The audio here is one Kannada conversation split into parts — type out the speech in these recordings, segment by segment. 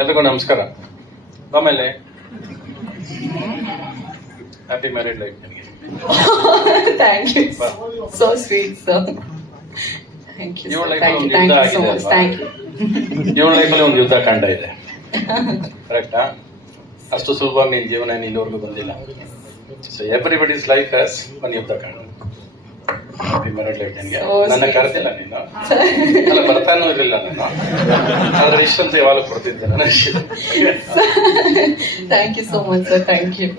ಎಲ್ರಿಗೂ ನಮಸ್ಕಾರ. ಆಮೇಲೆ happy married life thank you so. ಆಗಿದೆ Thank you. ಜೀವನ ಲೈಫಲ್ಲಿ ಒಂದು ಯುದ್ಧ ಕಂಡ ಇದೆ. ಕರೆಕ್ಟಾ ಅಷ್ಟು ಸುಲಭವಾಗಿ ನಿನ್ ಜೀವನ ಇಲ್ಲಿವರೆಗೂ ಬಂದಿಲ್ಲ. So everybody's life has one ಯುದ್ಧ So ನನ್ನ. ಕರೆದಿಲ್ಲ ನೀನು. ಅಲ್ಲ ಬರ್ತಾನೂ ಇರಲಿಲ್ಲ ನಾನು. ಆದ್ರೆ ಇಷ್ಟಂತ ಯಾವಾಗ ಕೊಡ್ತಿದ್ದೆ ನನಗೆ Thank you so much, sir. Thank you.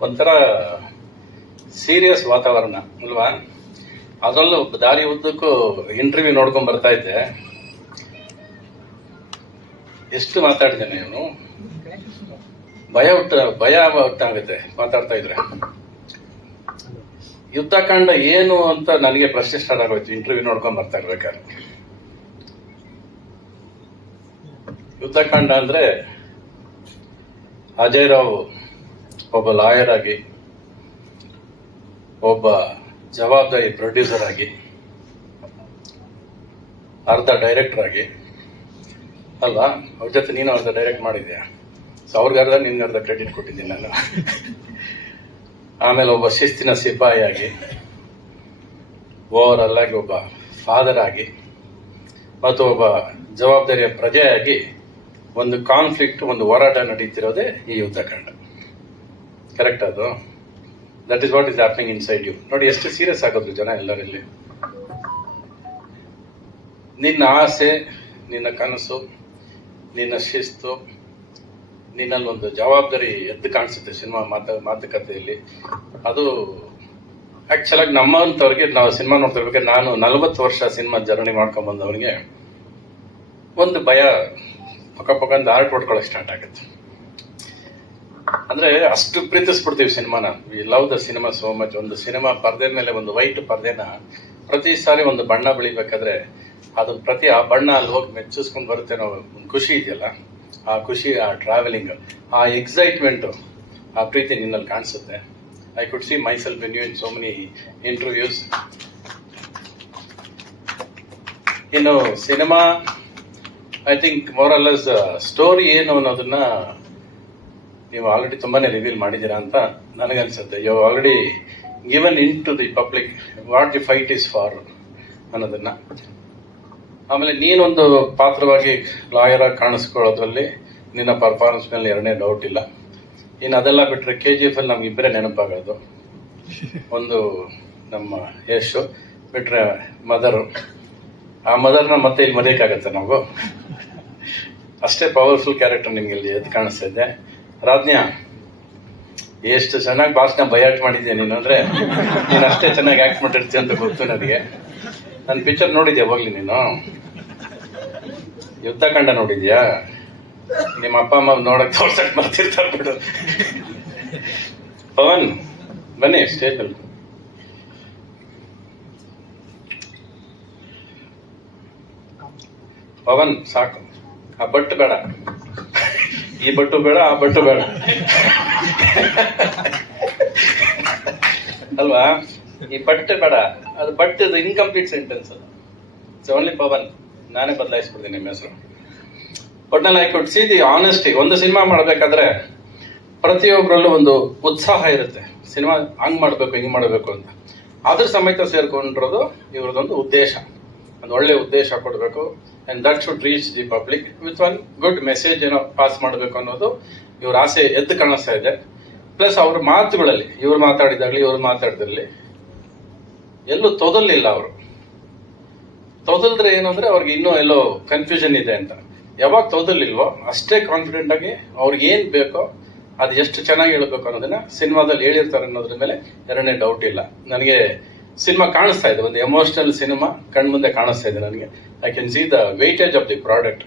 ಒಂಥರ ಸೀರಿಯಸ್ ವಾತಾವರಣ ಅಲ್ವಾ? ಅದರಲ್ಲೂ ದಾರಿ ಉದ್ದಕ್ಕೂ ಇಂಟರ್ವ್ಯೂ ನೋಡ್ಕೊಂಡು ಬರ್ತಾ ಇದ್ದೆ. ಎಷ್ಟು ಮಾತಾಡಿದ್ದೇನೆ ಇವನು? ಭಯ ಹುಟ್ಟ, ಭಯ ಹುಟ್ಟಾಗುತ್ತೆ, ಮಾತಾಡ್ತಾ ಇದ್ರೆ. ಯುದ್ಧಕಾಂಡ ಏನು ಅಂತ ನನಗೆ ಪ್ರಶ್ನೆ ಸ್ಟಾರ್ಟ್ ಆಗೋಯ್ತು ಇಂಟರ್ವ್ಯೂ ನೋಡ್ಕೊಂಡ್ ಬರ್ತಾ ಇರ್ಬೇಕಾದ್ರೆ. ಯುದ್ಧಕಾಂಡ ಅಂದ್ರೆ ಅಜಯ್ ರಾವ್ ಒಬ್ಬ ಲಾಯರ್ ಆಗಿ, ಒಬ್ಬ ಜವಾಬ್ದಾರಿ ಪ್ರೊಡ್ಯೂಸರ್ ಆಗಿ, ಅರ್ಧ ಡೈರೆಕ್ಟರ್ ಆಗಿ, ಅಲ್ವಾ? ಅವ್ರ ಜೊತೆ ನೀನು ಅರ್ಧ ಡೈರೆಕ್ಟ್ ಮಾಡಿದ್ಯಾ? ಸೊ ಅವ್ರಿಗೆ ಅರ್ಧ ನಿನ್ಗೆ ಕ್ರೆಡಿಟ್ ಕೊಟ್ಟಿದ್ದೀನಿ ನಾನು. ಆಮೇಲೆ ಒಬ್ಬ ಶಿಸ್ತಿನ ಸಿಪಾಯಿ ಆಗಿ, ಓವರ್ ಆಗಿ ಒಬ್ಬ ಫಾದರ್ ಆಗಿ, ಮತ್ತು ಒಬ್ಬ ಜವಾಬ್ದಾರಿಯ ಪ್ರಜೆಯಾಗಿ ಒಂದು ಕಾನ್ಫ್ಲಿಕ್ಟ್ ಒಂದು ಹೋರಾಟ ನಡೀತಿರೋದೇ ಈ ಯುದ್ಧಕಾಂಡ ಕರೆಕ್ಟ್ ಅದು? That is what is happening inside you ನೋಡಿ, ಎಷ್ಟು ಸೀರಿಯಸ್ ಆಗೋದು ಜನ ಎಲ್ಲರಲ್ಲಿ. ನಿನ್ನ ಆಸೆ, ನಿನ್ನ ಕನಸು, ನಿನ್ನ ಶಿಸ್ತು ನಿನ್ನಲ್ಲಿ ಒಂದು ಜವಾಬ್ದಾರಿ ಎದ್ದು ಕಾಣಿಸುತ್ತೆ ಸಿನಿಮಾ ಮಾತು, ಮಾತುಕತೆಯಲ್ಲಿ. ಅದು ಆಕ್ಚುಲ್ ಆಗಿ ನಮ್ಮಂಥವ್ರಿಗೆ, ನಾವು ಸಿನಿಮಾ ನೋಡ್ತಿರ್ಬೇಕಾದ್ರೆ ನಾನು ನಲವತ್ತು ವರ್ಷ ಸಿನಿಮಾ ಜರ್ನಿ ಮಾಡ್ಕೊಂಡ್ ಬಂದವನಿಗೆ ಒಂದು ಭಯ ಪಕ್ಕ ಪಕ್ಕ ಒಂದು ಆರ್ಟ್ ಹೊಡ್ಕೊಳಕ್ ಸ್ಟಾರ್ಟ್ ಆಗುತ್ತೆ. ಅಂದ್ರೆ ಅಷ್ಟು ಪ್ರೀತಿಸ್ಬಿಡ್ತೀವಿ ಸಿನಿಮಾನ. We love the cinema so much ಒಂದು ಸಿನಿಮಾ ಪರ್ದೆ ಮೇಲೆ ಒಂದು ವೈಟ್ ಪರ್ದೆನ ಪ್ರತಿ ಸಾರಿ ಒಂದು ಬಣ್ಣ ಬೆಳಿಬೇಕಾದ್ರೆ ಅದು ಪ್ರತಿ ಆ ಬಣ್ಣ ಅಲ್ಲಿ ಹೋಗಿ ಮೆಚ್ಚಿಸ್ಕೊಂಡು ಬರುತ್ತೆ ನಾವು ಒಂದು ಖುಷಿ ಇದೆಯಲ್ಲ? ಆ ಖುಷಿ, ಆ ಟ್ರಾವೆಲಿಂಗ್ ಆ ಎಕ್ಸೈಟ್ಮೆಂಟು ಆ ಪ್ರೀತಿ ನಿನ್ನಲ್ಲಿ ಕಾಣಿಸುತ್ತೆ. I could see myself in you in so many interviews ಇನ್ನು cinema I think morals story ಏನು ಅನ್ನೋದನ್ನ ನೀವು ಆಲ್ರೆಡಿ ತುಂಬಾನೇ ರಿವೀಲ್ ಮಾಡಿದ್ದೀರಾ ಅಂತ ನನಗನ್ಸುತ್ತೆ. You already given into the public what the fight is for ಅನ್ನೋದನ್ನ. ಆಮೇಲೆ ನೀನೊಂದು ಪಾತ್ರವಾಗಿ ಲಾಯರ್ ಕಾಣಿಸ್ಕೊಳ್ಳೋದ್ರಲ್ಲಿ ನಿನ್ನ ಪರ್ಫಾರ್ಮೆನ್ಸ್ ಮೇಲೆ ಎರಡನೇ ಡೌಟ್ ಇಲ್ಲ. ಇನ್ನು ಅದೆಲ್ಲ ಬಿಟ್ಟರೆ ಕೆ ಜಿ ಎಫ್ ಅಲ್ಲಿ ನಮ್ಗೆ ಇಬ್ಬರೇ ನೆನಪಾಗೋದು. ಒಂದು ನಮ್ಮ ಯಶು, ಬಿಟ್ರೆ ಮದರು ಆ ಮದರ್ನ ಮತ್ತೆ ಇಲ್ಲಿ ಮರೆಯೋಕ್ಕಾಗತ್ತೆ ನಾವು. ಅಷ್ಟೇ ಪವರ್ಫುಲ್ ಕ್ಯಾರೆಕ್ಟರ್ ನಿಮ್ಗೆ ಇಲ್ಲಿ ಎದ್ದು ಕಾಣಿಸ್ತಾ ಇದೆ. ರಾಜ್ಞಾ ಎಷ್ಟು ಚೆನ್ನಾಗಿ ಭಾಷಣ ಬಯಾಟ್ ಮಾಡಿದ್ಯಾ ನೀನು ಅಂದ್ರೆ ನೀನು ಅಷ್ಟೇ ಚೆನ್ನಾಗಿ ಆಕ್ಟ್ ಮಾಡಿರ್ತೀಯ ಅಂತ ಗೊತ್ತು ನನಗೆ. ನನ್ನ ಪಿಕ್ಚರ್ ನೋಡಿದ್ಯಾ ಹೋಗ್ಲಿ ನೀನು? ಯುದ್ಧ ಕಂಡ ನೋಡಿದ್ಯಾ? ನಿಮ್ಮ ಅಪ್ಪ ಅಮ್ಮ ನೋಡಕ್ ತೋರ್ಸಕ್ ಬರ್ತಿರ್ತಾರ ಬಿಡು. ಪವನ್, ಬನ್ನಿ ಸ್ಟೇಜ್ ಅಲ್ಲಿ. ಪವನ್, ಸಾಕು. ಆ ಬಟ್ಟು ಬೇಡ. ಈ ಬಟ್ಟು ಬೇಡ, ಆ ಬಟ್ಟು ಬೇಡ. ಅಲ್ವಾ? ಈ ಬಟ್ಟೆ ಬೇಡ. ಅದು ಬಟ್ಟೆ ಇನ್ಕಂಪ್ಲೀಟ್ ಸೆಂಟೆನ್ಸ್ ಅದು. ಓನ್ಲಿ ಪವನ್. ನಾನೇ ಬದಲಾಯಿಸ್ಬಿಡ್ತೀನಿ ನಿಮ್ಮ ಹೆಸರು. ಒಟ್ನಲ್ಲಿ I could see the honesty ಒಂದು ಸಿನಿಮಾ ಮಾಡಬೇಕಾದ್ರೆ ಪ್ರತಿಯೊಬ್ಬರಲ್ಲೂ ಒಂದು ಉತ್ಸಾಹ ಇರುತ್ತೆ. ಸಿನಿಮಾ ಹಂಗ್ ಮಾಡಬೇಕು, ಹಿಂಗ್ ಮಾಡಬೇಕು ಅಂತ. ಅದ್ರ ಸಮೇತ ಸೇರ್ಕೊಂಡಿರೋದು ಇವ್ರದ್ದೊಂದು ಉದ್ದೇಶ. ಒಂದು ಒಳ್ಳೆ ಉದ್ದೇಶ ಕೊಡಬೇಕು. And that should reach the public with one good message ಏನೋ ಪಾಸ್ ಮಾಡಬೇಕು ಅನ್ನೋದು ಇವ್ರ ಆಸೆ ಎದ್ದು ಕಾಣಿಸ್ತಾ ಇದೆ. ಪ್ಲಸ್ ಅವ್ರ ಮಾತುಗಳಲ್ಲಿ, ಇವ್ರು ಮಾತಾಡಿದಾಗ್ಲಿ, ಇವ್ರು ಮಾತಾಡಿದ್ರಲ್ಲಿ ಎಲ್ಲೂ ತೊದಲಿಲ್ಲ ಅವರು. ತೊದಲ್ದ್ರೆ ಏನಂದ್ರೆ ಅವ್ರಿಗೆ ಇನ್ನೂ ಎಲ್ಲೋ ಕನ್ಫ್ಯೂಷನ್ ಇದೆ ಅಂತ. ಯಾವಾಗ ತೊದಲಿಲ್ವೋ ಅಷ್ಟೇ ಕಾನ್ಫಿಡೆಂಟ್ ಆಗಿ ಅವ್ರಿಗೆ ಏನ್ ಬೇಕೋ ಅದು ಎಷ್ಟು ಚೆನ್ನಾಗಿ ಹೇಳ್ಬೇಕು ಅನ್ನೋದನ್ನ ಸಿನಿಮಾದಲ್ಲಿ ಹೇಳಿರ್ತಾರೆ ಅನ್ನೋದ್ರ ಮೇಲೆ ಎರಡನೇ ಡೌಟ್ ಇಲ್ಲ. ನನಗೆ ಸಿನಿಮಾ ಕಾಣಿಸ್ತಾ ಇದೆ, ಒಂದು ಎಮೋಷನಲ್ ಸಿನಿಮಾ ಕಣ್ಮುಂದೆ ಕಾಣಿಸ್ತಾ ಇದೆ ನನಗೆ. I can see the weightage of the product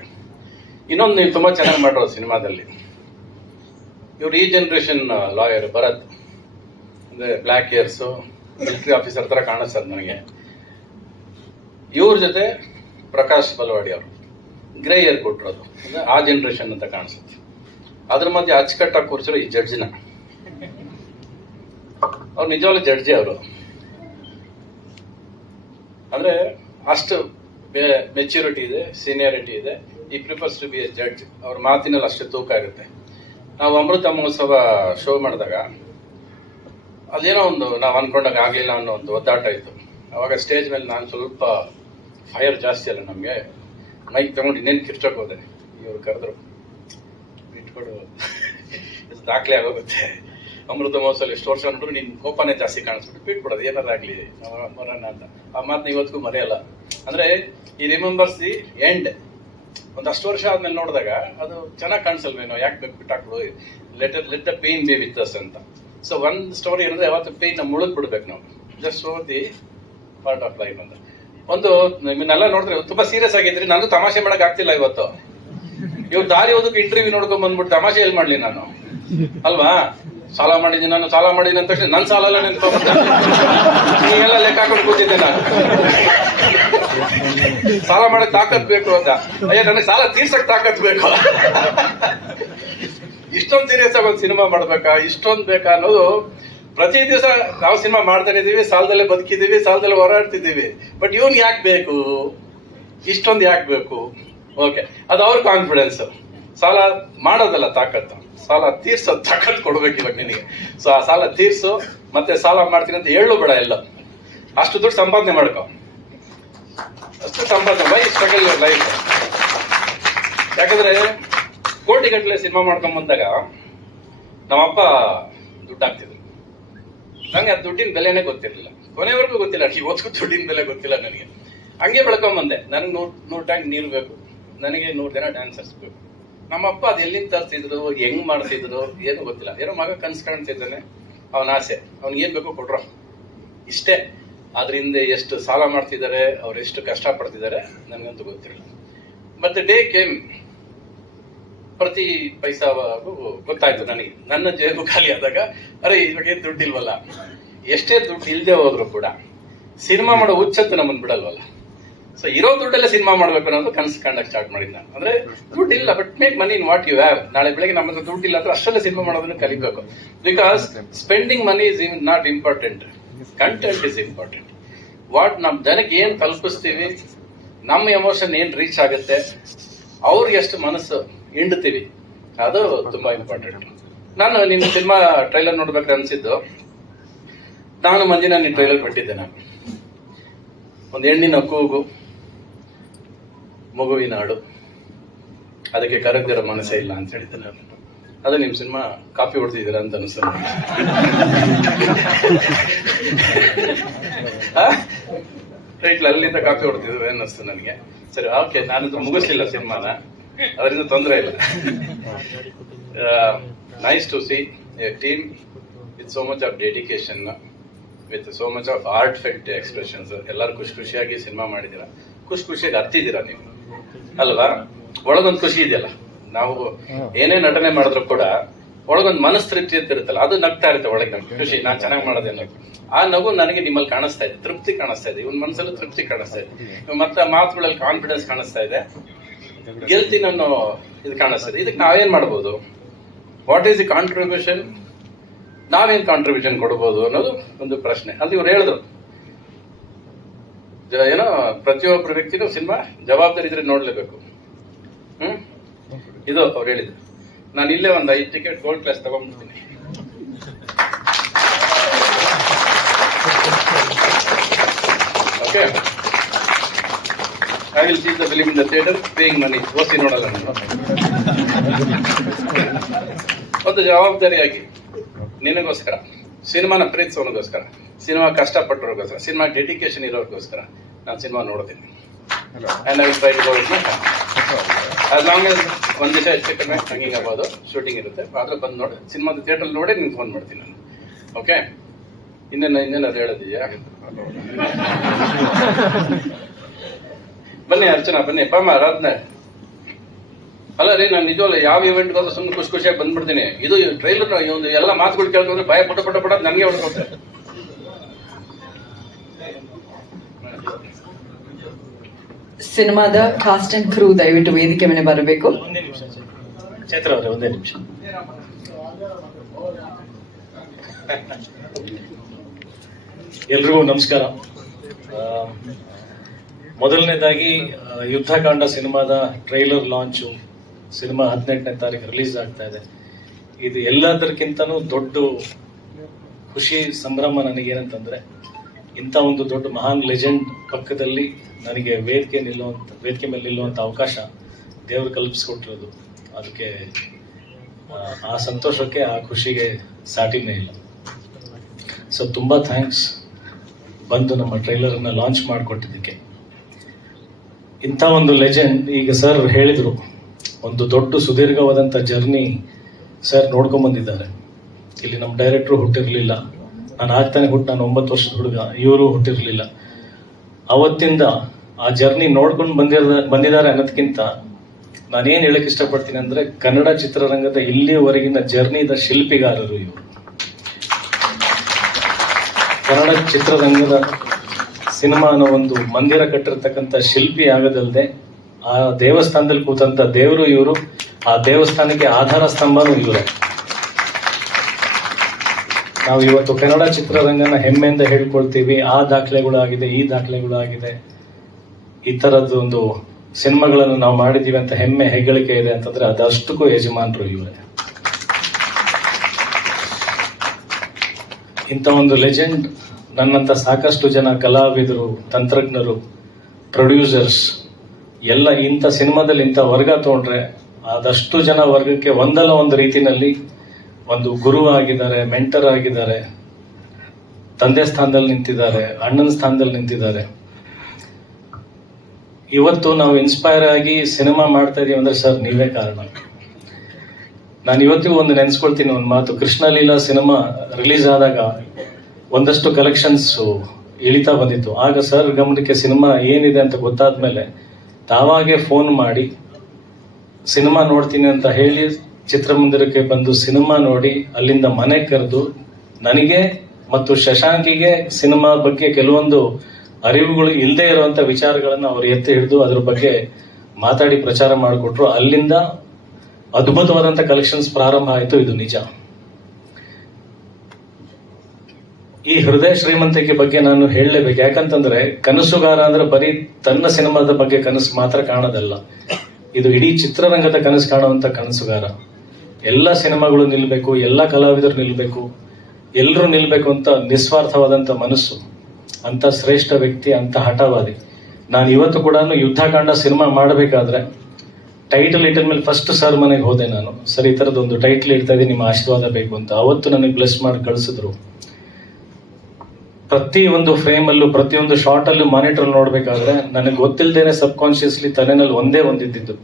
ಇನ್ನೊಂದು ನೀವು ತುಂಬಾ ಚೆನ್ನಾಗಿ ಮಾಡಿರೋ ಸಿನಿಮಾದಲ್ಲಿ. ಇವ್ರು ಈ ಜನರೇಷನ್ ಲಾಯರ್ ಭರತ್. ಅಂದ್ರೆ ಬ್ಲ್ಯಾಕ್ ಇಯರ್ಸು ಮಿಲಿಟರಿ ಆಫೀಸರ್ ತರ ಕಾಣಿಸ್ತದೆ ನನಗೆ. ಇವ್ರ ಜೊತೆ ಪ್ರಕಾಶ್ ಬಲವಾಡಿ ಅವರು. ಗ್ರೇ ಇಯರ್ ಕೊಟ್ಟಿರೋದು. ಆ ಜನರೇಷನ್ ಅಂತ ಕಾಣಿಸುತ್ತೆ. ಅದ್ರ ಮಧ್ಯೆ ಅಚ್ಚುಕಟ್ಟಾಗಿ ಕೂರ್ಸಿರೋ ಈ ಜಡ್ಜಿನ. ಅವ್ರು ನಿಜವಾಗ್ಲೂ ಜಡ್ಜಿ ಅವರು. ಅಂದ್ರೆ ಅಷ್ಟು ಮೆಚ್ಯೂರಿಟಿ ಇದೆ ಸೀನಿಯರಿಟಿ ಇದೆ. ಈ prefers to be a judge ಅವ್ರ ಮಾತಿನಲ್ಲಿ ಅಷ್ಟು ತೂಕ ಇರುತ್ತೆ. ನಾವು ಅಮೃತ ಮಹೋತ್ಸವ ಶೋ ಮಾಡಿದಾಗ, ಅದೇನೋ ಒಂದು ನಾವು ಅನ್ಕೊಂಡಾಗ ಆಗ್ಲಿಲ್ಲ ಅನ್ನೋ ಒಂದು ಒದ್ದಾಟ ಇತ್ತು. ಅವಾಗ ಸ್ಟೇಜ್ ಮೇಲೆ ನಾನು ಸ್ವಲ್ಪ ಫೈರ್ ಜಾಸ್ತಿ ಅಲ್ಲ ನಮಗೆ. ಮೈಕ್ ತಗೊಂಡು ಇನ್ನೇನು ಕಿರ್ಚೋಕೆ ಹೋದೆ. ಇವ್ರು ಕರೆದ್ರು, ಇಟ್ಕೊಡು. ಇದು ದಾಖಲೆ ಆಗೋಗುತ್ತೆ. ಅಮೃತ ಮಹೋತ್ಸವ ಎಷ್ಟು ವರ್ಷ ಅಂದ್ರೂ ನಿನ್ ಕೋಪನೇ ಜಾಸ್ತಿ ಕಾಣಿಸ್ಬಿಟ್ಟು ಬಿಟ್ಬಿಡೋದು ಏನಾರು ಆಗ್ಲಿ ಬರೋಣ ಅಂತ. ಆ ಮಾತನ್ನ ಇವತ್ತಿಗೂ ಮರೆಯಲ್ಲ. ಅಂದ್ರೆ, ಈ ರಿಮೆಂಬರ್ಸ್ ದಿ ಎಂಡ್ ಒಂದಷ್ಟು ವರ್ಷ ಆದ್ಮೇಲೆ ನೋಡಿದಾಗ ಅದು ಚೆನ್ನಾಗಿ ಕಾಣಿಸಲ್ವೇನೋ, ಯಾಕೆ ಬೇಕು ಬಿಟ್ಟಾಕ್ಬಿಡು let let the pain be with us ಅಂತ. ಸೊ ಒಂದು ಸ್ಟೋರಿ ಏನಂದ್ರೆ ಯಾವತ್ತು ಮುಳುಗ್ ಬಿಡ್ಬೇಕು ನಾವು. ಜಸ್ಟ್ ಓದಿ ಪಾರ್ಟ್ ಆಫ್ ಲೈಫ್ ಅಂತ. ಒಂದು, ನಿಮ್ಮನ್ನೆಲ್ಲ ನೋಡಿದ್ರೆ ತುಂಬಾ ಸೀರಿಯಸ್ ಆಗಿದ್ರಿ. ನಾನು ತಮಾಷೆ ಮಾಡಕ್ ಆಗ್ತಿಲ್ಲ ಇವತ್ತು. ಇವ್ರು ದಾರಿ ಓದಕ್ಕೆ ಇಂಟರ್ವ್ಯೂ ನೋಡ್ಕೊಂಡ್ ಬಂದ್ಬಿಟ್ಟು ತಮಾಷೆ ಎಲ್ಲಿ ಮಾಡ್ಲಿ ನಾನು? ಅಲ್ವಾ? ಸಾಲ ಮಾಡಿದ್ದೀನಿ ನಾನು, ಸಾಲ ಮಾಡಿದ್ದೀನಿ ಅಂತ ತಕ್ಷಣ ನನ್ನ ಸಾಲ ನೀವೆಲ್ಲ ಲೆಕ್ಕ ಹಾಕೊಂಡು ಕೂತಿದ್ದೆ ನಾನು. ಸಾಲ ಮಾಡಕ್ ತಾಕತ್ ಬೇಕು ಅಂತ. ಅಯ್ಯ, ನನಗೆ ಸಾಲ ತೀರ್ಸಕ್ ತಾಕತ್ ಬೇಕು. ಇಷ್ಟೊಂದು ಸೀರಿಯಸ್ ಆಗಿ ಒಂದು ಸಿನಿಮಾ ಮಾಡ್ಬೇಕಾ? ಇಷ್ಟೊಂದು ಬೇಕಾ ಅನ್ನೋದು ಪ್ರತಿ ದಿವಸ ನಾವು ಸಿನಿಮಾ ಮಾಡ್ತಾನೆ ಇದ್ದೀವಿ, ಸಾಲದಲ್ಲೇ ಬದುಕಿದೀವಿ ಸಾಲದಲ್ಲೇ ಹೋರಾಡ್ತಿದ್ದೀವಿ. ಬಟ್ ಇವನ್ ಯಾಕೆ ಬೇಕು? ಇಷ್ಟೊಂದು ಯಾಕೆ ಬೇಕು? ಓಕೆ ಅದು ಅವ್ರ ಕಾನ್ಫಿಡೆನ್ಸ್ ಸಾಲ ಮಾಡೋದಲ್ಲ ತಾಕತ್ತು. ಸಾಲ ತೀರ್ಸೋ ತಾಕತ್ ಕೊಡ್ಬೇಕು ಇವಾಗ ನಿನಗೆ. ಸೊ ಆ ಸಾಲ ತೀರ್ಸು, ಮತ್ತೆ ಸಾಲ ಮಾಡ್ತೀನಿ ಅಂತ ಹೇಳು ಬೇಡ ಎಲ್ಲ. ಅಷ್ಟು ದುಡ್ಡು ಸಂಪಾದನೆ ಮಾಡ್ಕೊ. ಅಷ್ಟು ಸಂಪಾದನೆ. ಬೈ ಸ್ಟ್ರಗಲ್ ಲೈಫ್ ಯಾಕಂದ್ರೆ ಕೋಟಿ ಗಟ್ಟಲೆ ಸಿನಿಮಾ ಮಾಡ್ಕೊಂಡ್ ಬಂದಾಗ ನಮ್ಮಪ್ಪ ದುಡ್ಡು ಹಾಕ್ತಿದ್ರು. ನಂಗೆ ಆ ದುಡ್ಡಿನ ಬೆಲೆನೇ ಗೊತ್ತಿರಲಿಲ್ಲ. ಕೊನೆವರೆಗೂ ಗೊತ್ತಿಲ್ಲ ಇವತ್ತಿಗೂ ದುಡ್ಡಿನ ಬೆಲೆ ಗೊತ್ತಿಲ್ಲ ನನಗೆ. ಹಂಗೆ ಬೆಳ್ಕೊಂಡ್ ಬಂದೆ ನನ್ಗೆ ನೂರ್ ನೂರ್ ಟ್ಯಾಂಕ್ ನೀರು ಬೇಕು, ನನಗೆ ನೂರು ಜನ ಡ್ಯಾನ್ಸರ್ಸ್ ಬೇಕು. ನಮ್ಮಪ್ಪ ಅದು ಎಲ್ಲಿಂದ ತರ್ತಿದ್ರು ಹೆಂಗ್ ಮಾಡ್ತಿದ್ರು, ಏನು ಗೊತ್ತಿಲ್ಲ. ಏನೋ ಮಗ ಕನ್ಸು ಕಾಣ್ತಿದ್ದಾನೆ, ಅವನ ಆಸೆ. ಅವ್ನಿಗೆ ಏನ್ ಬೇಕೋ ಕೊಟ್ರು. ಇಷ್ಟೇ. ಅದರಿಂದ ಎಷ್ಟು ಸಾಲ ಮಾಡ್ತಿದ್ದಾರೆ, ಅವ್ರು ಎಷ್ಟು ಕಷ್ಟ ಪಡ್ತಿದ್ದಾರೆ, ನನಗಂತೂ ಗೊತ್ತಿರಲಿಲ್ಲ ಮತ್ತೆ ಡೇ ಕೇಮ್ ಪ್ರತಿ ಪೈಸಾ ಗೊತ್ತಾಯ್ತು ನನಗೆ. ನನ್ನ ಜೇಬು ಖಾಲಿ ಆದಾಗ, ಅರೆ ಇವಾಗ ದುಡ್ಡು ಇಲ್ವಲ್ಲ ಎಷ್ಟೇ ದುಡ್ಡು ಇಲ್ಲದೆ ಹೋದ್ರು ಕೂಡ ಸಿನಿಮಾ ಮಾಡೋ ಹುಚ್ಚತ್ತು ನಮ್ಮನ್ ಬಿಡಲ್ವಲ್ಲ ಸೊ ಇರೋ ದುಡ್ಡಲ್ಲೇ ಸಿನಿಮಾ ಮಾಡ್ಬೇಕು ಅನ್ನೋದು ಕನಸು ಕಂಡಕ್ ಸ್ಟಾರ್ಟ್ ಮಾಡಿದ್ದ ನಾನು ಅಂದ್ರೆ ದುಡ್ಡು ಇಲ್ಲ but make money in what you have ನಾಳೆ ಬೆಳಗ್ಗೆ ನಮ್ಮ ಹತ್ರ ದುಡ್ಡು ಇಲ್ಲ ಅಂದ್ರೆ ಅಷ್ಟಲ್ಲೇ ಸಿನಿಮಾ ಮಾಡೋದನ್ನ ಕಲಿಬೇಕು. Because spending money is not important content is important what ನಮ್ ಜನಕ್ಕೆ ಏನ್ ತಲುಪಿಸ್ತೀವಿ, ನಮ್ಮ ಎಮೋಷನ್ ಏನ್ ರೀಚ್ ಆಗುತ್ತೆ, ಅವ್ರಿಗೆ ಎಷ್ಟು ಮನಸ್ಸು ಹಿಂಡ್ತೀವಿ. ಅದು ತುಂಬಾ ಇಂಪಾರ್ಟೆಂಟ್ ನಾನು ನಿನ್ನ ಸಿನಿಮಾ ಟ್ರೈಲರ್ ನೋಡ್ಬೇಕು ಅನ್ಸಿದ್ದು. ನಾನು ಮಂಜಿನ ನಿನ್ನ ಟ್ರೈಲರ್ ಬಿಟ್ಟಿದ್ದೆ ನಾನು. ಒಂದು ಹೆಣ್ಣಿನ ಕೂಗು, ಮಗುವಿನ ಹಾಡು. ಅದಕ್ಕೆ ಕರಗದಿರೋ ಮನಸ್ಸೇ ಇಲ್ಲ ಅಂತ ಹೇಳಿದ್ದೆ ನಾನು. ಅದು ನಿಮ್ಮ ಸಿನಿಮಾ ಕಾಪಿ ಹೊಡೆದಿದ್ದೀರಾ ಅಂತ ಅನಿಸ್ತು ರೈಟ್ ಅಲ್ಲಿಂದ ಕಾಪಿ ಹೊಡೆದಿದ್ರು ಅನ್ನಿಸ್ತು ನನಗೆ. ಸರಿ ಓಕೆ ನಾನಂತೂ ಮುಗಿಸ್ಲಿಲ್ಲ ಸಿನಿಮಾನ. ಅದರಿಂದ ತೊಂದರೆ ಇಲ್ಲ. Nice to see team with so much of dedication with so much of art ಫೆಕ್ಟ್ expressions ಎಲ್ಲರೂ ಖುಷಿ ಖುಷಿಯಾಗಿ ಸಿನಿಮಾ ಮಾಡಿದ್ದೀರಾ? ಖುಷಿ ಖುಷಿಯಾಗಿ ಅರ್ತಿದ್ದೀರಾ ನೀವು? ಅಲ್ವಾ? ಒಳಗೊಂದು ಖುಷಿ ಇದೆಯಲ್ಲ. ನಾವು ಏನೇ ನಟನೆ ಮಾಡಿದ್ರು ಕೂಡ ಒಳಗೊಂದು ಮನಸ್ ತೃಪ್ತಿ ಅಂತ ಇರುತ್ತಲ್ಲ, ಅದು ನಗ್ತಾ ಇರುತ್ತೆ ಒಳಗೆ ಖುಷಿ, ನಾನ್ ಚೆನ್ನಾಗಿ ಮಾಡೋದೇ ನಗು ಆ ನಗು ನನಗೆ ನಿಮ್ಮಲ್ಲಿ ಕಾಣಿಸ್ತಾ ಇದೆ, ತೃಪ್ತಿ ಕಾಣಿಸ್ತಾ ಇದೆ, ಇವನ್ ಮನಸ್ಸಲ್ಲಿ ತೃಪ್ತಿ ಕಾಣಿಸ್ತಾ ಇದೆ. ಮತ್ತೆ ಮಾತುಗಳಲ್ಲಿ ಕಾನ್ಫಿಡೆನ್ಸ್ ಕಾಣಿಸ್ತಾ ಇದೆ. ಗೆಲ್ತೀನಿ ಅನ್ನೋ ಇದು ಕಾಣಿಸ್ತದೆ ಇದಕ್ಕೆ ನಾವೇನ್ ಮಾಡ್ಬೋದು? ವಾಟ್ ಈಸ್ ದಿ ಕಾಂಟ್ರಿಬ್ಯೂಷನ್ ನಾವೇನ್ ಕಾಂಟ್ರಿಬ್ಯೂಷನ್ ಕೊಡ್ಬೋದು ಅನ್ನೋದು ಒಂದು ಪ್ರಶ್ನೆ. ಅಲ್ಲಿ ಇವ್ರು ಹೇಳಿದ್ರು. ಏನೋ ಪ್ರತಿಯೊಬ್ಬರು ವ್ಯಕ್ತಿನೂ ಸಿನಿಮಾ ಜವಾಬ್ದಾರಿ ಇದ್ರೆ ನೋಡ್ಲೇಬೇಕು. ಹ್ಮ್? ಇದು ಅವ್ರು ಹೇಳಿದ್ರು. ನಾನು ಇಲ್ಲೇ ಒಂದು ಐದು ticket gold class ತಗೊಂಡ್ಬಿಡ್ತೀನಿ. Okay I will see the film in the theatre paying money OC ನೋಡಲ್ಲ ನಾನು. ಒಂದು ಜವಾಬ್ದಾರಿಯಾಗಿ ನಿನಗೋಸ್ಕರ ಸಿನಿಮಾನ ಪ್ರೀತಿಸೋನಿಗೋಸ್ಕರ ಸಿನಿಮಾ ಕಷ್ಟಪಟ್ಟವ್ರಿಗೋಸ್ಕರ ಸಿನಿಮಾ ಡೆಡಿಕೇಶನ್ ಇರೋರಿಗೋಸ್ಕರ ನಾನು ಸಿನಿಮಾ ನೋಡ್ತೀನಿ. And I will try to as long as ಒಂದ್ ದಿವಸ ಹೆಚ್ಚು ಕಡಿಮೆ ಹಂಗಿಂಗ್ ಆಗ್ಬೋದು. ಶೂಟಿಂಗ್ ಇರುತ್ತೆ. ಆದ್ರೆ ಬಂದು ನೋಡಿ ಸಿನಿಮಾದ ಥಿಯೇಟರ್ ನೋಡಿ ನಿಮ್ಗೆ ಫೋನ್ ಮಾಡ್ತೀನಿ ನಾನು. ಓಕೆ ಇನ್ನೇನು ಇನ್ನೇನು ಅದು ಹೇಳೋದಿದೆಯಾ? ಬನ್ನಿ ಅರ್ಚನಾ ಬನ್ನಿ. ಪಮ್ಮ ಆರಾಧನೆ. ಅಲ್ಲ ರೀ ನಾನು ನಿಜವಲ್ಲ ಯಾವ ಇವೆಂಟ್ ಹೋದ್ರೆ ಸುಮ್ಮನೆ ಖುಷಿ ಖುಷಿಯಾಗಿ ಬಂದ್ಬಿಡ್ತೀನಿ. ಇದು ಟ್ರೈಲರ್ ಒಂದು ಎಲ್ಲ ಮಾತುಗಳು ಕೇಳ್ಕೊಂಡ್ರೆ ಭಯ ಪಟ ಪಟ ಪಟ ನನಗೆ ಹೊಡ್ಕೊಳ್ತಾರೆ. ಸಿನಿಮಾದ ಕಾಸ್ಟ್ ಅಂಡ್ ಕ್ರೂ ದಯವಿಟ್ಟು ವೇದಿಕೆ ಮೇಲೆ ಬರಬೇಕು. ಚೈತ್ರ ಅವರೇ ಒಂದೇ ನಿಮಿಷ. ಎಲ್ರಿಗೂ ನಮಸ್ಕಾರ. ಆ, ಮೊದಲನೇದಾಗಿ ಯುದ್ಧಕಾಂಡ ಸಿನಿಮಾದ ಟ್ರೈಲರ್ ಲಾಂಚು ಸಿನಿಮಾ ಹದಿನೆಂಟನೇ ತಾರೀಕು ರಿಲೀಸ್ ಆಗ್ತಾ ಇದೆ. ಇದು ಎಲ್ಲದಕ್ಕಿಂತನೂ ದೊಡ್ಡ ಖುಷಿ, ಸಂಭ್ರಮ ನನಗೇನಂತಂದರೆ, ಇಂಥ ಒಂದು ದೊಡ್ಡ ಮಹಾನ್ ಲೆಜೆಂಡ್ ಪಕ್ಕದಲ್ಲಿ ನನಗೆ ವೇದಿಕೆ ನಿಲ್ಲುವಂತ ವೇದಿಕೆ ಮೇಲೆ ನಿಲ್ಲುವಂಥ ಅವಕಾಶ ದೇವರು ಕಲ್ಪಿಸ್ಕೊಟ್ಟಿರೋದು. ಅದಕ್ಕೆ, ಆ ಸಂತೋಷಕ್ಕೆ, ಆ ಖುಷಿಗೆ ಸಾಟಿನೇ ಇಲ್ಲ. ಸೊ ತುಂಬ ಥ್ಯಾಂಕ್ಸ್ ಬಂದು ನಮ್ಮ ಟ್ರೈಲರನ್ನು ಲಾಂಚ್ ಮಾಡಿಕೊಟ್ಟಿದ್ದಕ್ಕೆ. ಇಂಥ ಒಂದು ಲೆಜೆಂಡ್ ಈಗ ಸರ್ ಹೇಳಿದರು. ಒಂದು ದೊಡ್ಡ ಸುದೀರ್ಘವಾದಂಥ ಜರ್ನಿ ಸರ್ ನೋಡ್ಕೊಂಬಂದಿದ್ದಾರೆ. ಇಲ್ಲಿ ನಮ್ಮ ಡೈರೆಕ್ಟ್ರು ಹುಟ್ಟಿರಲಿಲ್ಲ. ನಾನು ಆಗ್ತಾನೆ ಹುಟ್ಟು ನಾನು ಒಂಬತ್ತು ವರ್ಷದ ಹುಡುಗ. ಇವರು ಹುಟ್ಟಿರಲಿಲ್ಲ. ಅವತ್ತಿಂದ ಆ ಜರ್ನಿ ನೋಡ್ಕೊಂಡು ಬಂದಿರ ಬಂದಿದ್ದಾರೆ ಅನ್ನೋದಕ್ಕಿಂತ ನಾನೇನು ಹೇಳಕ್ಕೆ ಇಷ್ಟಪಡ್ತೀನಿ ಅಂದರೆ ಕನ್ನಡ ಚಿತ್ರರಂಗದ ಇಲ್ಲಿಯವರೆಗಿನ ಜರ್ನಿದ ಶಿಲ್ಪಿಗಾರರು ಇವರು. ಕನ್ನಡ ಚಿತ್ರರಂಗದ ಸಿನಿಮಾ ಅನ್ನೋ ಒಂದು ಮಂದಿರ ಕಟ್ಟಿರ್ತಕ್ಕಂಥ ಶಿಲ್ಪಿ ಆಗದಲ್ಲದೆ ಆ ದೇವಸ್ಥಾನದಲ್ಲಿ ಕೂತಂತ ದೇವರು ಇವರು, ಆ ದೇವಸ್ಥಾನಕ್ಕೆ ಆಧಾರ ಸ್ತಂಭನೂ ಇವರು. ನಾವು ಇವತ್ತು ಕನ್ನಡ ಚಿತ್ರರಂಗನ ಹೆಮ್ಮೆಯಿಂದ ಹೇಳ್ಕೊಳ್ತೀವಿ, ಆ ದಾಖಲೆಗಳಾಗಿದೆ, ಈ ದಾಖಲೆಗಳಾಗಿದೆ. ಈ ಥರದ್ದು ಒಂದು ಸಿನಿಮಾಗಳನ್ನು ನಾವು ಮಾಡಿದ್ದೀವಿ ಅಂತ ಹೆಮ್ಮೆ, ಹೆಗ್ಗಳಿಕೆ ಇದೆ ಅಂತಂದ್ರೆ ಅದಷ್ಟಕ್ಕೂ ಯಜಮಾನರು ಇವರೇ. ಇಂಥ ಒಂದು ಲೆಜೆಂಡ್ ನನ್ನಂತ ಸಾಕಷ್ಟು ಜನ ಕಲಾವಿದರು, ತಂತ್ರಜ್ಞರು ಪ್ರೊಡ್ಯೂಸರ್ಸ್ ಎಲ್ಲ ಇಂಥ ಸಿನಿಮಾದಲ್ಲಿ ಇಂಥ ವರ್ಗ ತೊಗೊಂಡ್ರೆ ಆದಷ್ಟು ಜನ ವರ್ಗಕ್ಕೆ ಒಂದಲ್ಲ ಒಂದು ರೀತಿನಲ್ಲಿ ಒಂದು ಗುರು ಆಗಿದ್ದಾರೆ ಮೆಂಟರ್ ಆಗಿದ್ದಾರೆ, ತಂದೆ ಸ್ಥಾನದಲ್ಲಿ ನಿಂತಿದ್ದಾರೆ, ಅಣ್ಣನ ಸ್ಥಾನದಲ್ಲಿ ನಿಂತಿದ್ದಾರೆ. ಇವತ್ತು ನಾವು ಇನ್ಸ್ಪೈರ್ ಆಗಿ ಸಿನಿಮಾ ಮಾಡ್ತಾ ಇದೀವಿ ಅಂದ್ರೆ ಸರ್ ನೀವೇ ಕಾರಣ. ನಾನು ಇವತ್ತಿಗೂ ಒಂದು ನೆನೆಸ್ಕೊಳ್ತೀನಿ ಒಂದು ಮಾತು. ಕೃಷ್ಣ ಲೀಲಾ ಸಿನಿಮಾ ರಿಲೀಸ್ ಆದಾಗ ಒಂದಷ್ಟು ಕಲೆಕ್ಷನ್ಸ್ ಇಳಿತಾ ಬಂದಿತ್ತು. ಆಗ ಸರ್ ಗಮನಕ್ಕೆ ಸಿನಿಮಾ ಏನಿದೆ ಅಂತ ಗೊತ್ತಾದ ಮೇಲೆ ತಾವಾಗೆ ಫೋನ್ ಮಾಡಿ, ಸಿನಿಮಾ ನೋಡ್ತೀನಿ ಅಂತ ಹೇಳಿ ಚಿತ್ರಮಂದಿರಕ್ಕೆ ಬಂದು ಸಿನಿಮಾ ನೋಡಿ, ಅಲ್ಲಿಂದ ಮನೆ ಕರೆದು ನನಗೆ ಮತ್ತು ಶಶಾಂಕಿಗೆ ಸಿನಿಮಾ ಬಗ್ಗೆ ಕೆಲವೊಂದು ಅರಿವುಗಳು ಇಲ್ಲದೆ ಇರುವಂಥ ವಿಚಾರಗಳನ್ನು ಅವರು ಎತ್ತಿ ಹಿಡಿದು ಅದ್ರ ಬಗ್ಗೆ ಮಾತಾಡಿ ಪ್ರಚಾರ ಮಾಡಿಕೊಟ್ರು. ಅಲ್ಲಿಂದ ಅದ್ಭುತವಾದಂಥ ಕಲೆಕ್ಷನ್ಸ್ ಪ್ರಾರಂಭ ಆಯಿತು, ಇದು ನಿಜ. ಈ ಹೃದಯ ಶ್ರೀಮಂತಿಕೆ ಬಗ್ಗೆ ನಾನು ಹೇಳಲೇಬೇಕು. ಯಾಕಂತಂದ್ರೆ ಕನಸುಗಾರ ಅಂದ್ರೆ ಬರೀ ತನ್ನ ಸಿನಿಮಾದ ಬಗ್ಗೆ ಕನಸು ಮಾತ್ರ ಕಾಣೋದಲ್ಲ. ಇದು ಇಡೀ ಚಿತ್ರರಂಗದ ಕನಸು ಕಾಣುವಂತ ಕನಸುಗಾರ. ಎಲ್ಲ ಸಿನಿಮಾಗಳು ನಿಲ್ಬೇಕು, ಎಲ್ಲ ಕಲಾವಿದರು ನಿಲ್ಬೇಕು ಎಲ್ಲರೂ ನಿಲ್ಬೇಕು ಅಂತ ನಿಸ್ವಾರ್ಥವಾದಂತ ಮನಸ್ಸು, ಅಂತ ಶ್ರೇಷ್ಠ ವ್ಯಕ್ತಿ, ಅಂತ ಹಠವಾದಿ. ನಾನು ಇವತ್ತು ಕೂಡ ಯುದ್ಧಕಾಂಡ ಸಿನಿಮಾ ಮಾಡಬೇಕಾದ್ರೆ ಟೈಟಲ್ ಇಟ್ಟ ಮೇಲೆ ಫಸ್ಟ್ ಸರ್ ಮನೆಗೆ ಹೋದೆ ನಾನು. ಸರ್, ಈ ಥರದ್ದು ಟೈಟಲ್ ಇಡ್ತಾ ಇದ್ದೀನಿ, ನಿಮ್ಮ ಆಶೀರ್ವಾದ ಬೇಕು ಅಂತ. ಅವತ್ತು ನನಗೆ ಬ್ಲೆಸ್ ಮಾಡಿ ಕಳಿಸಿದ್ರು. ಪ್ರತಿ ಒಂದು ಫ್ರೇಮ್ ಅಲ್ಲೂ, ಪ್ರತಿಯೊಂದು ಶಾರ್ಟ್ ಅಲ್ಲೂ ಮಾನಿಟರ್ ನೋಡ್ಬೇಕಾದ್ರೆ ನನಗೆ ಗೊತ್ತಿಲ್ಲದೇನೆ ಸಬ್ ಕಾನ್ಶಿಯಸ್ಲಿ ತಲೆನಲ್ಲಿ ಒಂದೇ ಒಂದಿದ್ದು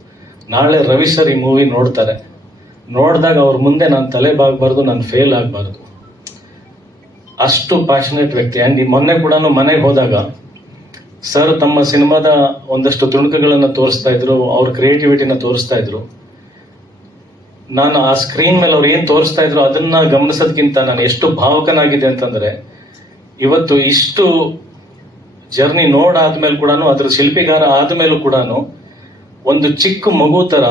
ನಾಳೆ ರವಿ ಸರ್ ಈ ಮೂವಿ ನೋಡ್ತಾರೆ. ನೋಡಿದಾಗ ಅವ್ರ ಮುಂದೆ ನಾನು ತಲೆ ಬಾಗಬಾರ್ದು, ನಾನು ಫೇಲ್ ಆಗಬಾರ್ದು. ಅಷ್ಟು ಪ್ಯಾಷನೇಟ್ ವ್ಯಕ್ತಿ. ಅಂಡ್ ಮೊನ್ನೆ ಕೂಡ ಮನೆಗೆ ಹೋದಾಗ ಸರ್ ತಮ್ಮ ಸಿನಿಮಾದ ಒಂದಷ್ಟು ತುಣುಕುಗಳನ್ನು ತೋರಿಸ್ತಾ ಇದ್ರು, ಅವ್ರ ಕ್ರಿಯೇಟಿವಿಟಿನ ತೋರಿಸ್ತಾ ಇದ್ರು. ನಾನು ಆ ಸ್ಕ್ರೀನ್ ಮೇಲೆ ಅವ್ರು ಏನು ತೋರಿಸ್ತಾ ಇದ್ರು ಅದನ್ನ ಗಮನಿಸೋದಕ್ಕಿಂತ ನಾನು ಎಷ್ಟು ಭಾವಕನಾಗಿದೆ ಅಂತಂದ್ರೆ ಇವತ್ತು ಇಷ್ಟು ಜರ್ನಿ ನೋಡಾದ್ಮೇಲೆ ಕೂಡ ಅದ್ರ ಶಿಲ್ಪಿಗಾರ ಆದ್ಮೇಲೂ ಕೂಡ ಒಂದು ಚಿಕ್ಕ ಮಗು ತರ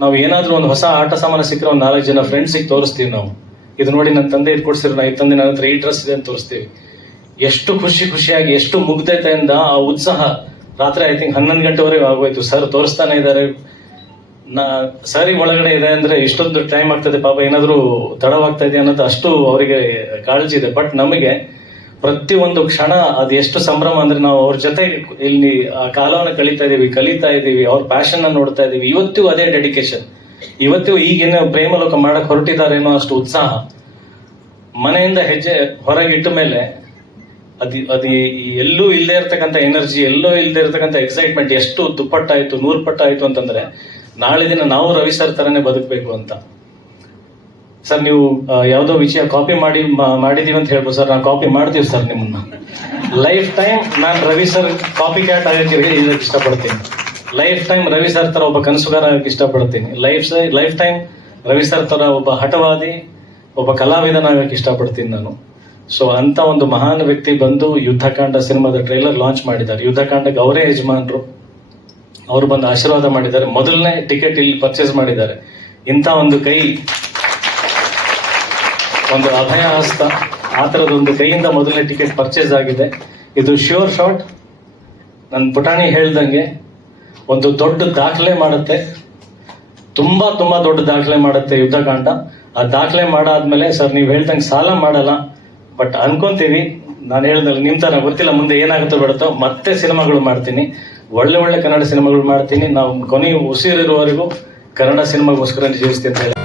ನಾವು ಏನಾದ್ರೂ ಒಂದು ಹೊಸ ಆಟ ಸಾಮಾನು ಸಿಕ್ಕರೆ ಒಂದು ನಾಲ್ಕು ಜನ ಫ್ರೆಂಡ್ಸಿಗೆ ತೋರಿಸ್ತೀವಿ ನಾವು. ಇದು ನೋಡಿ ನನ್ನ ತಂದೆ ಇದು ಕೊಡ್ಸಿರೋ, ನಾ ಈ ತಂದೆ ನನ್ನ ಹತ್ರ ಈ ಡ್ರೆಸ್ ಇದೆ ಅಂತ ತೋರಿಸ್ತೀವಿ. ಎಷ್ಟು ಖುಷಿ ಖುಷಿಯಾಗಿ, ಎಷ್ಟು ಮುಗ್ಧತೆಯಿಂದ ಆ ಉತ್ಸಾಹ ರಾತ್ರಿ ಐ ತಿಂಕ್ ಹನ್ನೊಂದು ಗಂಟೆವರೆಗೂ ಆಗೋಯ್ತು. ಸರ್ ತೋರಿಸ್ತಾನೆ ಇದ್ದಾರೆ ನಾ, ಸರಿ ಒಳಗಡೆ ಇದೆ ಅಂದ್ರೆ ಇಷ್ಟೊಂದು ಟೈಮ್ ಆಗ್ತದೆ, ಪಾಪ ಏನಾದ್ರೂ ತಡವಾಗ್ತಾ ಇದೆ ಅನ್ನೋದು ಅಷ್ಟು ಅವರಿಗೆ ಕಾಳಜಿ ಇದೆ. ಬಟ್ ನಮಗೆ ಪ್ರತಿಯೊಂದು ಕ್ಷಣ ಅದು ಎಷ್ಟು ಸಂಭ್ರಮ ಅಂದ್ರೆ ನಾವು ಅವ್ರ ಜೊತೆ ಇಲ್ಲಿ, ಆ, ಕಾಲವನ್ನು ಕಳೀತಾ ಇದೀವಿ, ಕಲಿತಾ ಇದೀವಿ, ಅವ್ರ ಪ್ಯಾಷನ್ ನೋಡ್ತಾ ಇದೀವಿ. ಇವತ್ತಿಗೂ ಅದೇ ಡೆಡಿಕೇಶನ್ ಇವತ್ತಿಗೂ ಈಗೇನೋ ಪ್ರೇಮಲೋಕ ಮಾಡಕ್ ಹೊರಟಿದಾರೇನೋ ಅಷ್ಟು ಉತ್ಸಾಹ. ಮನೆಯಿಂದ ಹೆಜ್ಜೆ ಹೊರಗೆ ಇಟ್ಟ ಮೇಲೆ ಅದು ಅದು ಎಲ್ಲೂ ಇಲ್ಲದೆ ಇರ್ತಕ್ಕಂಥ ಎನರ್ಜಿ ಎಲ್ಲೂ ಇಲ್ಲದೆ ಇರ್ತಕ್ಕಂಥ ಎಕ್ಸೈಟ್ಮೆಂಟ್ ಎಷ್ಟು ದುಪ್ಪಟ್ಟಾಯ್ತು ನೂರು ಪಟ್ಟಾಯಿತು ಅಂತಂದ್ರೆ ನಾಳೆ ದಿನ ನಾವು ರವಿ ಸರ್ ತರನೇ ಬದುಕಬೇಕು ಅಂತ. ಸರ್ ನೀವು ಯಾವುದೋ ವಿಷಯ ಕಾಪಿ ಮಾಡಿ ಮಾಡಿದೀವಿ ಅಂತ ಹೇಳ್ಬೋದು. ಸರ್ ನಾವು ಕಾಪಿ ಮಾಡ್ತೀವಿ ಸರ್ ನಿಮ್ಮನ್ನ. ಲೈಫ್ ಟೈಮ್ ನಾನು ರವಿ ಸರ್ ಕಾಪಿ ಕ್ಯಾಟ್ ಆಗಕ್ಕೆ ಇದಕ್ಕೆ ಇಷ್ಟಪಡ್ತೀನಿ. ಲೈಫ್ ಟೈಮ್ ರವಿ ಸರ್ ತರ ಒಬ್ಬ ಕನಸುಗಾರ ಆಗಕ್ಕೆ ಇಷ್ಟಪಡ್ತೀನಿ. Life lifetime Ravi sir ತರ ಒಬ್ಬ ಹಠವಾದಿ, ಒಬ್ಬ ಕಲಾವಿದನಾಗಕ್ಕೆ ಇಷ್ಟಪಡ್ತೀನಿ ನಾನು. ಸೊ ಅಂತ ಒಂದು ಮಹಾನ್ ವ್ಯಕ್ತಿ ಬಂದು ಯುದ್ಧಕಾಂಡ ಸಿನಿಮಾದ ಟ್ರೈಲರ್ ಲಾಂಚ್ ಮಾಡಿದ್ದಾರೆ. ಯುದ್ಧಕಾಂಡಕ್ಕೆ ಅವರೇ ಯಜಮಾನರು. ಅವರು ಬಂದು ಆಶೀರ್ವಾದ ಮಾಡಿದ್ದಾರೆ. ಮೊದಲನೇ ಟಿಕೆಟ್ ಇಲ್ಲಿ ಪರ್ಚೇಸ್ ಮಾಡಿದ್ದಾರೆ. ಇಂಥ ಒಂದು ಕೈ ಒಂದು ಅಭಯ ಹಸ್ತ ಆ ಥರದ ಒಂದು ಕೈಯಿಂದ ಮೊದಲನೇ ಟಿಕೆಟ್ ಪರ್ಚೇಸ್ ಆಗಿದೆ. ಇದು ಶ್ಯೂರ್ ಶಾಟ್ ನನ್ನ ಪುಟಾಣಿ ಹೇಳ್ದಂಗೆ ಒಂದು ದೊಡ್ಡ ದಾಖಲೆ ಮಾಡುತ್ತೆ. ತುಂಬಾ ತುಂಬಾ ದೊಡ್ಡ ದಾಖಲೆ ಮಾಡುತ್ತೆ ಯುದ್ಧಕಾಂಡ. ಆ ದಾಖಲೆ ಮಾಡಾದ್ಮೇಲೆ ಸರ್, ನೀವು ಹೇಳ್ದಂಗೆ ಸಾಲ ಮಾಡಲ್ಲ. ಬಟ್ ಅನ್ಕೊಂತೀವಿ. ನಾನು ಹೇಳ್ದಲ್ಲ, ನಿಮ್ ತರ ಗೊತ್ತಿಲ್ಲ ಮುಂದೆ ಏನಾಗುತ್ತೋ ಬಿಡುತ್ತೋ, ಮತ್ತೆ ಸಿನಿಮಾಗಳು ಮಾಡ್ತೀನಿ. ಒಳ್ಳೆ ಒಳ್ಳೆ ಕನ್ನಡ ಸಿನಿಮಾಗಳು ಮಾಡ್ತೀನಿ. ನಾವು ಕೊನೆಯ ಉಸಿರಿರುವವರೆಗೂ ಕನ್ನಡ ಸಿನಿಮಾಗೋಸ್ಕರ ಹೇಳಿ